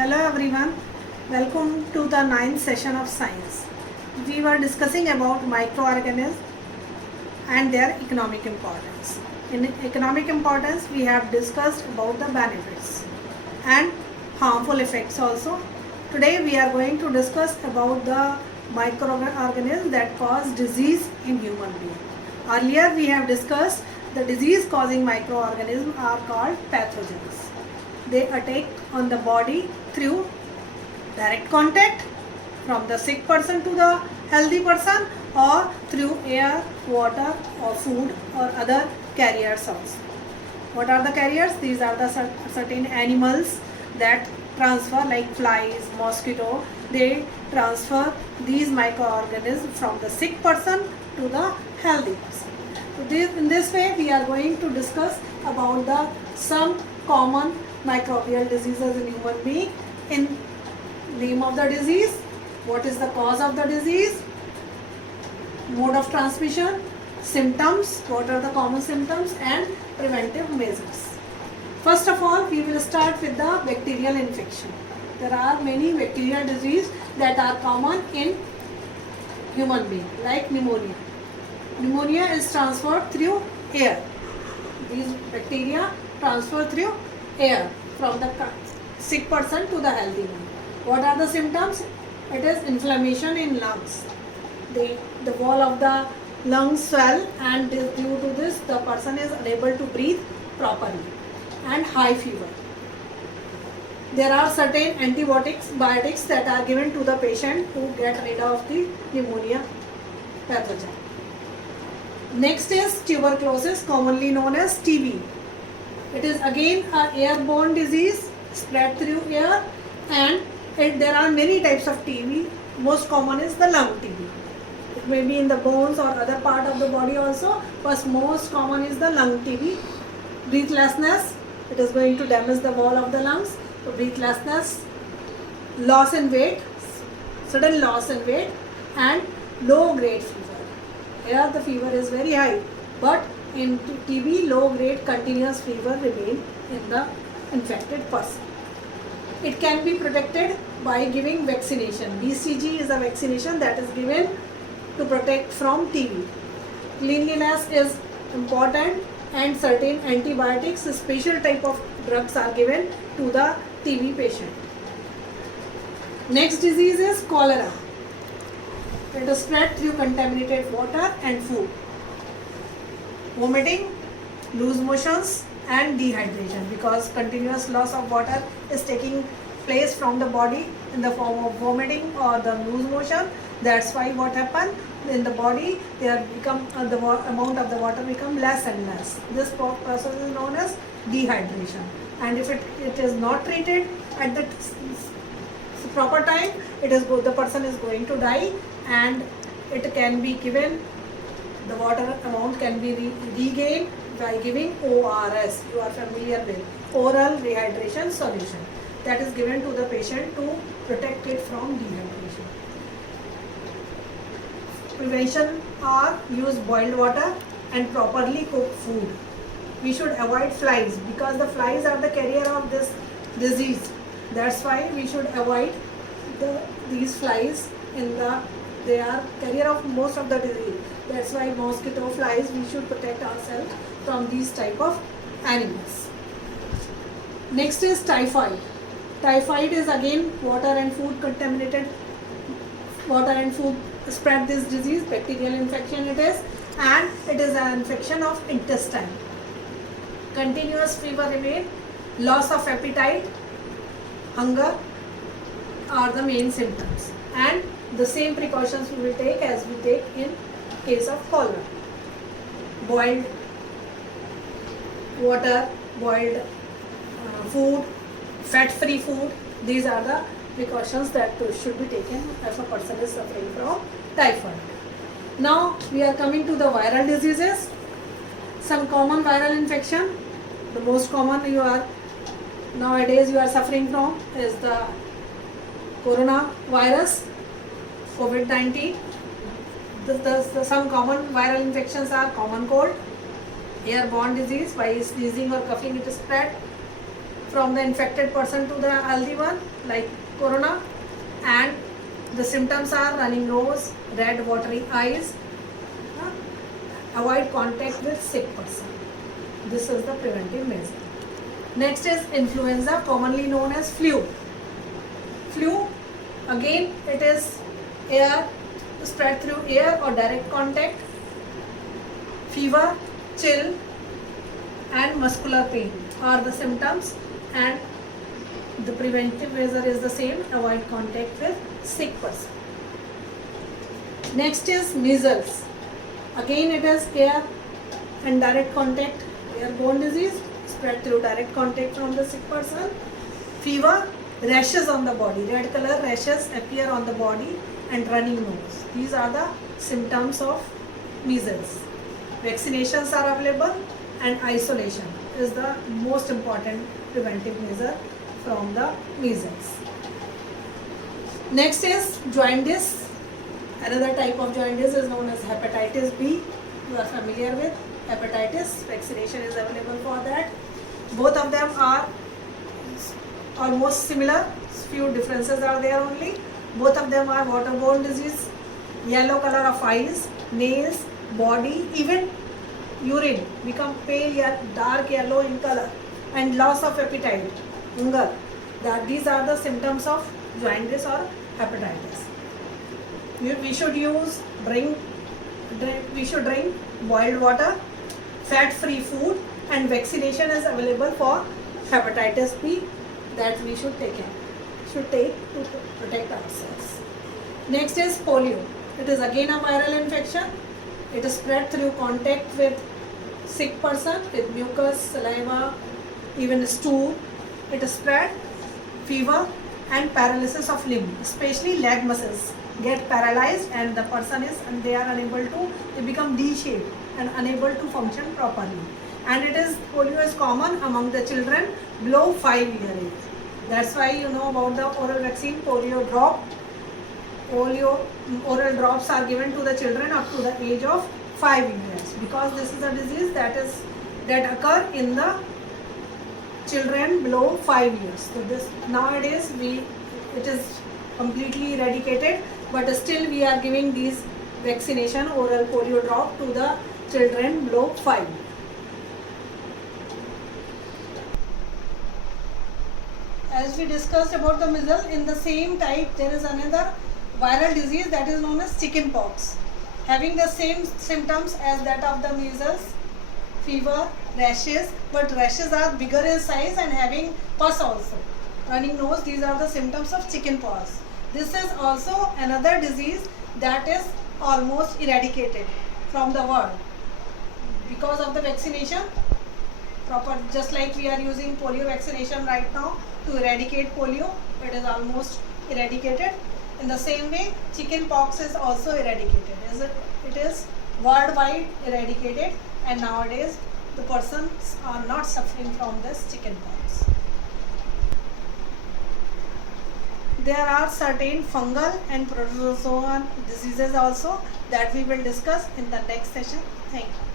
Hello everyone, welcome to the ninth session of science. We were discussing about microorganisms and their economic importance. In economic importance, we have discussed about the benefits and harmful effects also. Today we are going to discuss about the microorganisms that cause disease in human being. Earlier we have discussed the disease causing microorganisms are called pathogens. They attack on the body through direct contact from the sick person to the healthy person or through air, water or food or other carriers also. What are the carriers? These are the certain animals that transfer, like flies, mosquito. They transfer these microorganisms from the sick person to the healthy person. So in this way we are going to discuss about the some common microbial diseases in human being. In name of the disease, what is the cause of the disease, mode of transmission, symptoms, what are the common symptoms, and preventive measures. First of all, we will start with the bacterial infection. There are many bacterial diseases that are common in human being, like pneumonia. Pneumonia is transferred through air. These bacteria transfer through air from the sick person to the healthy one. What are the symptoms? It is inflammation in lungs. The wall of the lungs swell, and due to this the person is unable to breathe properly, and high fever. There are certain antibiotics that are given to the patient to get rid of the pneumonia pathogen. Next is tuberculosis, commonly known as TB. It is again an airborne disease spread through air, and there are many types of TB. Most common is the lung TB. It may be in the bones or other part of the body also, but most common is the lung TB. Breathlessness, it is going to damage the wall of the lungs. So breathlessness, loss in weight, sudden loss in weight, and low grade fever. Here the fever is very high, but in TB, low grade continuous fever remain in the infected person. It can be protected by giving vaccination. BCG is a vaccination that is given to protect from TB. Cleanliness is important, and certain antibiotics, special type of drugs are given to the TB patient. Next disease is cholera. It is spread through contaminated water and food. Vomiting, loose motions, and dehydration, because continuous loss of water is taking place from the body in the form of vomiting or the loose motion. That's why what happens in the body, the amount of the water become less and less. This process is known as dehydration, and if it is not treated at the proper time, the person is going to die, and it can be given, the water amount can be regained by giving ORS. You are familiar with oral rehydration solution, that is given to the patient to protect it from dehydration. Prevention are use boiled water and properly cook food. We should avoid flies, because the flies are the carrier of this disease. That's why we should avoid these flies they are carrier of most of the disease. That's why mosquito, flies, we should protect ourselves from these type of animals. Next is typhoid. Typhoid is again water and food contaminated. Water and food spread this disease, bacterial infection it is, and it is an infection of intestine. Continuous fever remain, loss of appetite, hunger are the main symptoms, and the same precautions we will take as we take in case of cholera. Boiled water, boiled food, fat-free food, these are the precautions that should be taken if a person is suffering from typhoid. Now we are coming to the viral diseases. Some common viral infection. The most common nowadays you are suffering from is the coronavirus, COVID-19. Some common viral infections are common cold, airborne disease, by sneezing or coughing it is spread, from the infected person to the healthy one, like corona, and the symptoms are running nose, red watery eyes. Avoid contact with sick person. This is the preventive measure. Next is influenza, commonly known as flu. Flu, again it is air, spread through air or direct contact. Fever, chill and muscular pain are the symptoms, and the preventive measure is the same, avoid contact with sick person. Next is measles. Again it is air and direct contact, airborne disease, spread through direct contact from the sick person. Fever, rashes on the body, red color rashes appear on the body, and running nose. These are the symptoms of measles. Vaccinations are available, and isolation is the most important preventive measure from the measles. Next is jaundice. Another type of jaundice is known as hepatitis B. You are familiar with hepatitis. Vaccination is available for that. Both of them are almost similar. Few differences are there only. Both of them are waterborne disease. Yellow color of eyes, nails, body, even urine become pale, dark yellow in color, and loss of appetite, hunger. These are the symptoms of jaundice or hepatitis. We should drink boiled water, fat-free food, and vaccination is available for hepatitis B that we should take to protect ourselves. Next is polio. It is again a viral infection. It is spread through contact with sick person, with mucus, saliva, even stool. It is spread, fever and paralysis of limb, especially leg muscles get paralyzed, and the person they become D-shaped and unable to function properly. And polio is common among the children below 5 year age. That's why you know about the oral vaccine, polio drop. Oral drops are given to the children up to the age of 5 years, because this is a disease that occur in the children below 5 years. So nowadays it is completely eradicated, but still we are giving these vaccination oral polio drop to the children below 5. As we discussed about the measles, in the same type there is another viral disease that is known as chicken pox, having the same symptoms as that of the measles, fever, rashes, but rashes are bigger in size and having pus also. Running nose, these are the symptoms of chicken pox. This is also another disease that is almost eradicated from the world because of the vaccination. Just like we are using polio vaccination right now to eradicate polio, it is almost eradicated. In the same way, chicken pox is also eradicated. It is worldwide eradicated, and nowadays the persons are not suffering from this chicken pox. There are certain fungal and protozoan diseases also that we will discuss in the next session. Thank you.